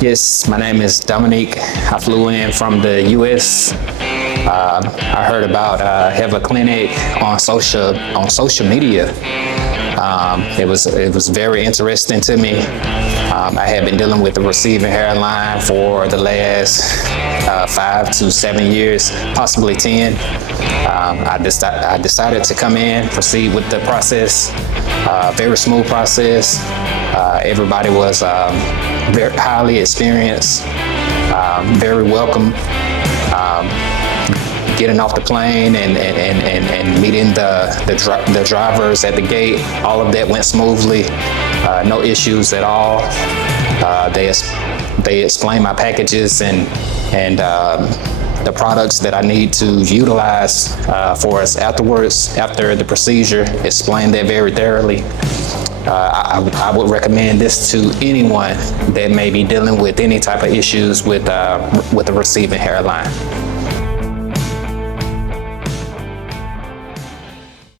Yes, my name is Dominique. I flew in from the US. I heard about Heva Clinic on social media. It was very interesting to me. I had been dealing with the receding hairline for the last 5 to 7 years, possibly 10. I decided to come in, proceed with the process. Very smooth process. Everybody was very highly experienced, very welcome. Getting off the plane and meeting the drivers at the gate, all of that went smoothly. No issues at all. They explained my packages and the products that I need to utilize for us afterwards, after the procedure. Explained that very thoroughly. I would recommend this to anyone that may be dealing with any type of issues with the receding hairline.